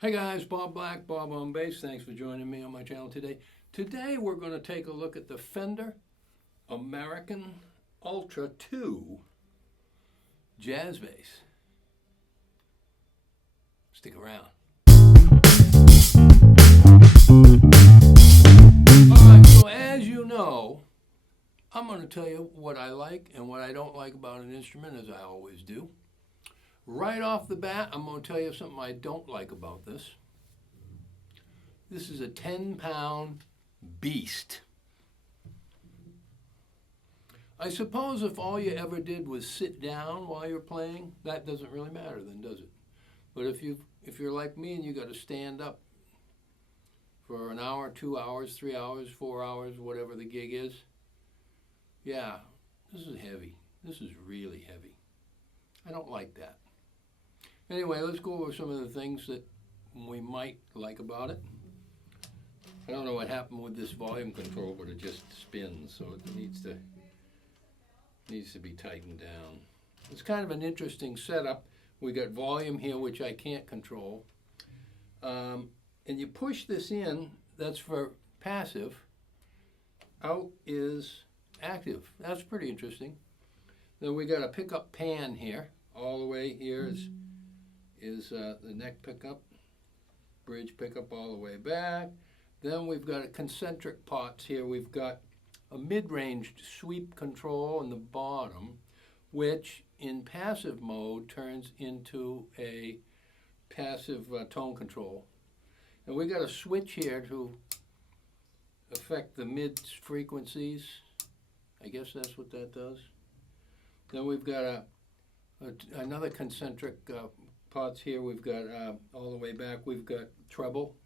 Hey guys, Bob Black, Bob on Bass. Thanks for joining me on my channel today. Today we're going to take a look at the Fender American Ultra 2 jazz bass. Stick around. Alright, so as you know, I'm going to tell you what I like and what I don't like about an instrument, as I always do. Right off the bat, I'm going to tell you something I don't like about this. This is a 10-pound beast. I suppose if all you ever did was sit down while you're playing, that doesn't really matter then, does it? But if you're like me and you got to stand up for an hour, 2 hours, 3 hours, 4 hours, whatever the gig is, yeah, this is heavy. This is really heavy. I don't like that. Anyway, let's go over some of the things that we might like about it. I don't know what happened with this volume control, but it just spins, so it needs to be tightened down. It's kind of an interesting setup. We got volume here, which I can't control. And you push this in, that's for passive. Out is active. That's pretty interesting. Then we got a pickup pan here. All the way here is the neck pickup, bridge pickup all the way back. Then we've got a concentric pots here. We've got a mid-range sweep control in the bottom, which in passive mode turns into a passive tone control. And we got a switch here to affect the mid frequencies. I guess that's what that does. Then we've got another concentric pots here. We've got all the way back, we've got treble,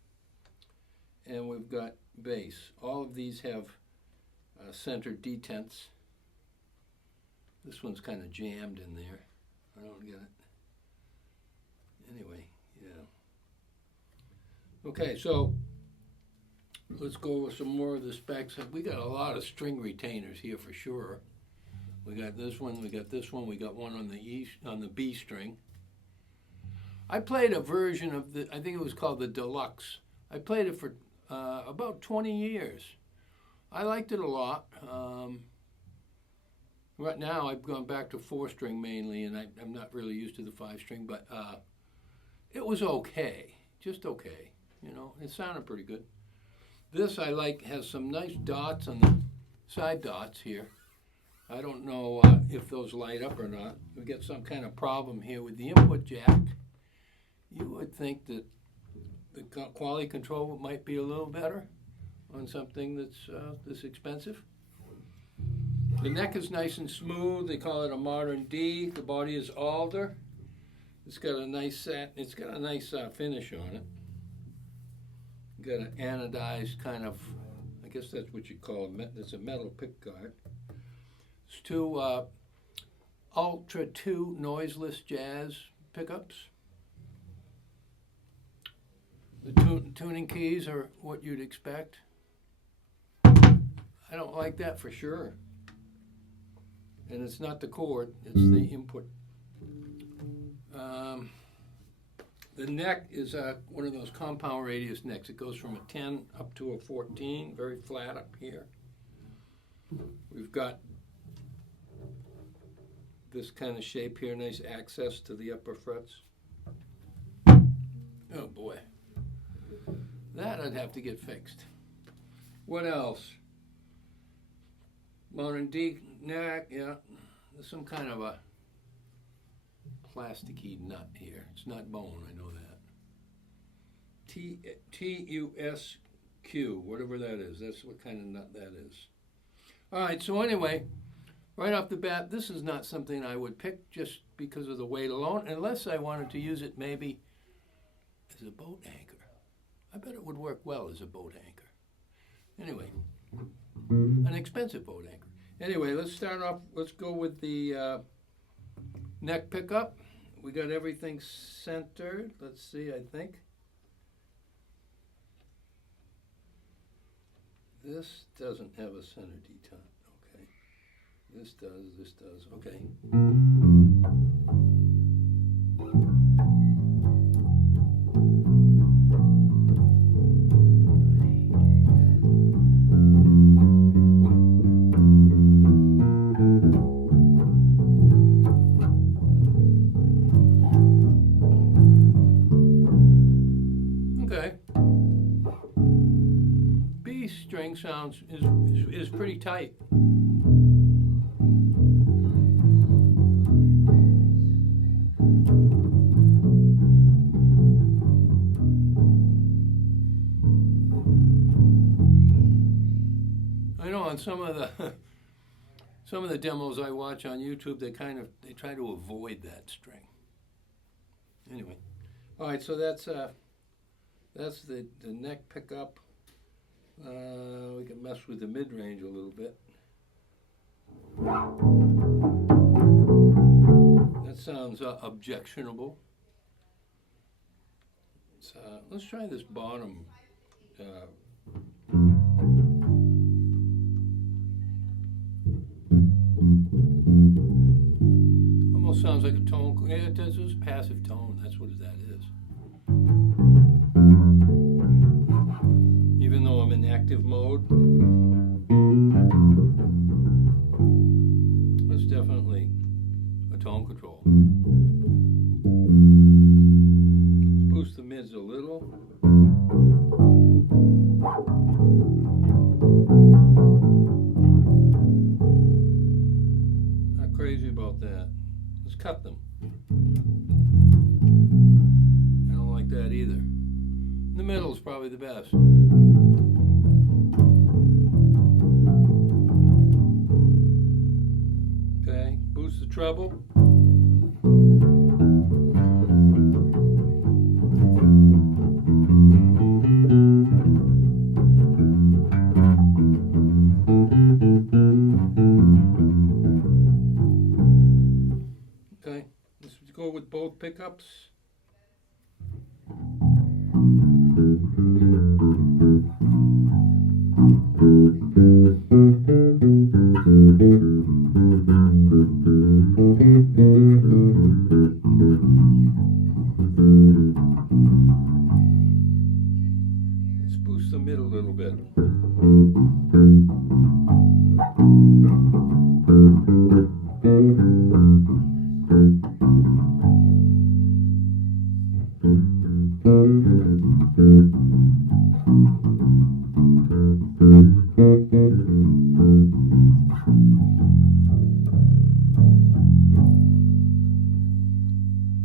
and we've got bass. All of these have center detents. This one's kind of jammed in there. I don't get it. Anyway, yeah. Okay, so let's go with some more of the specs. We got a lot of string retainers here for sure. We got this one, we got this one, we got one on the B string. I played a version of I think it was called the Deluxe. I played it for about 20 years. I liked it a lot. Right now I've gone back to 4-string mainly, and I'm not really used to the 5-string, but it was okay, just okay. You know, it sounded pretty good. This I like, has some nice dots on the side dots here. I don't know if those light up or not. We got some kind of problem here with the input jack. You would think that the quality control might be a little better on something that's this expensive. The neck is nice and smooth. They call it a modern D. The body is alder. It's got a nice finish on it. Got an anodized kind of, I guess that's what you call it. It's a metal pickguard. It's two Ultra 2 noiseless jazz pickups. The tuning keys are what you'd expect. I don't like that for sure. And it's not the chord, it's the input. The neck is one of those compound radius necks. It goes from a 10 up to a 14, very flat up here. We've got this kind of shape here, nice access to the upper frets. Oh boy. That I'd have to get fixed. What else? Modern D neck, yeah. There's some kind of a plasticky nut here. It's not bone, I know that. TUSQ, whatever that is. That's what kind of nut that is. All right, so anyway, right off the bat, this is not something I would pick just because of the weight alone, unless I wanted to use it maybe as a boat anchor. I bet it would work well as a boat anchor. Anyway, an expensive boat anchor. Anyway, let's start off, let's go with the neck pickup. We got everything centered. Let's see, I think. This doesn't have a center detent. Okay. This does. Okay. Okay. B string sounds is pretty tight. I know on some of the demos I watch on YouTube, they try to avoid that string. Anyway, all right. So that's the neck pickup. We can mess with the mid range a little bit. That sounds objectionable. Let's try this bottom. Almost sounds like a tone. Yeah, it does. It's a passive tone. That's what that is. Even though I'm in active mode, that's definitely a tone control. Let's boost the mids a little. Not crazy about that. Let's cut them. I don't like that either. The middle is probably the best. Okay, boost the treble. Okay, let's go with both pickups. Let's boost the mid a little bit.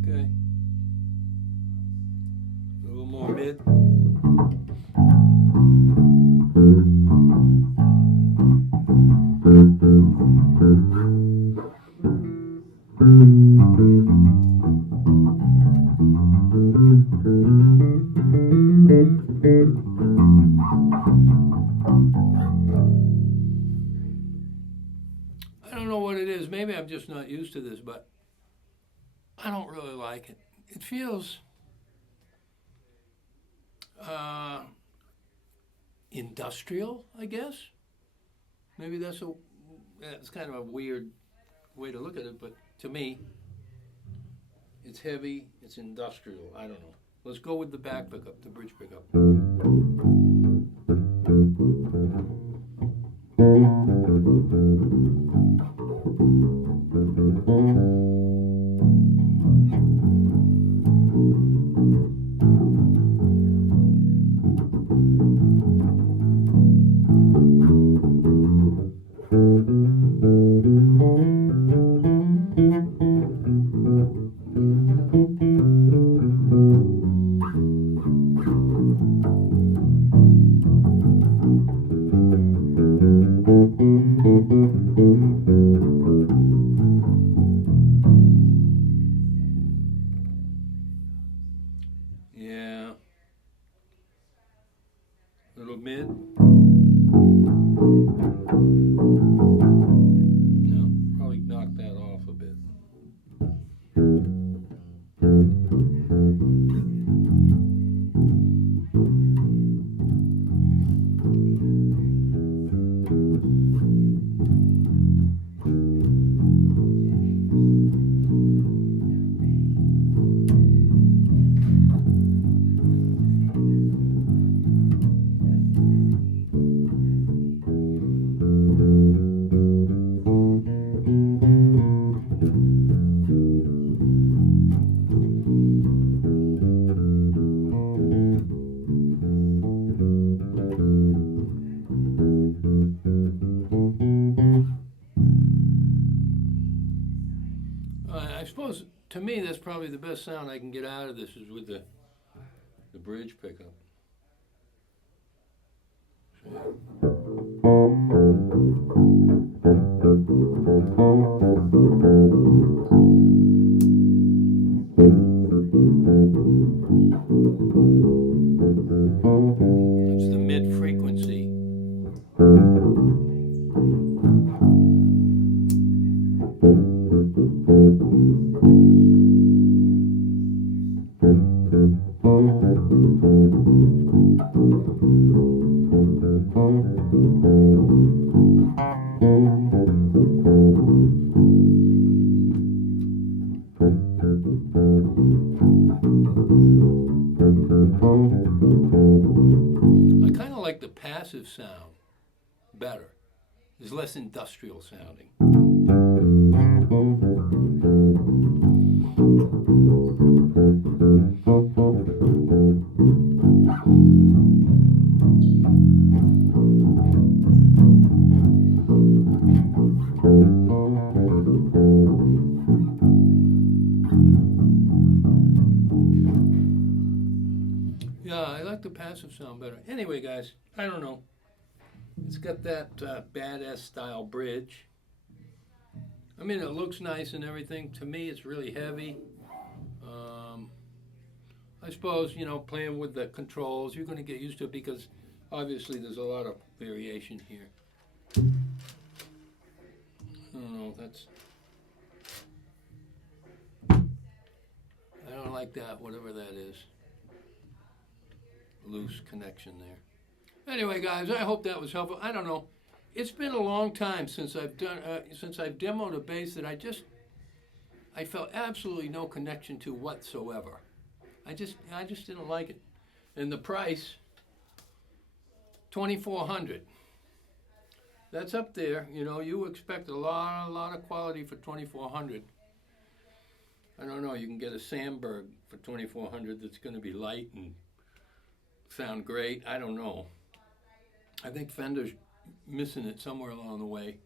Okay. A little more mid. I don't know what it is. Maybe I'm just not used to this, but I don't really like it. It feels industrial, I guess. Maybe that's kind of a weird way to look at it, but to me, it's heavy, it's industrial. I don't know. Let's go with the back pickup, the bridge pickup. Yeah. Little mid. No, probably knock that off a bit. to me, that's probably the best sound I can get out of this is with the bridge pickup. That's the mid frequency. I kind of like the passive sound better. It's less industrial sounding. Yeah, I like the passive sound better. Anyway, guys, I don't know. It's got that badass style bridge. I mean, it looks nice and everything. To me, it's really heavy. I suppose, you know, playing with the controls, you're going to get used to it because obviously there's a lot of variation here. I don't know, I don't like that, whatever that is. Loose connection there. Anyway, guys, I hope that was helpful. I don't know. It's been a long time since I've demoed a bass that I felt absolutely no connection to whatsoever. I just didn't like it. And the price, $2,400. That's up there. You know, you expect a lot of quality for $2,400. I don't know. You can get a Sandberg for $2,400 that's going to be light and sound great. I don't know. I think Fender's missing it somewhere along the way.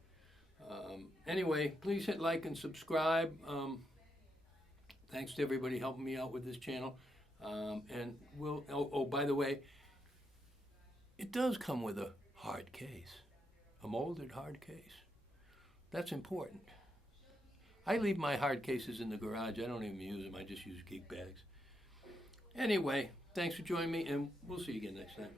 Anyway, please hit like and subscribe. Thanks to everybody helping me out with this channel. And by the way, it does come with a hard case, a molded hard case. That's important. I leave my hard cases in the garage. I don't even use them. I just use gig bags. Anyway, thanks for joining me, and we'll see you again next time.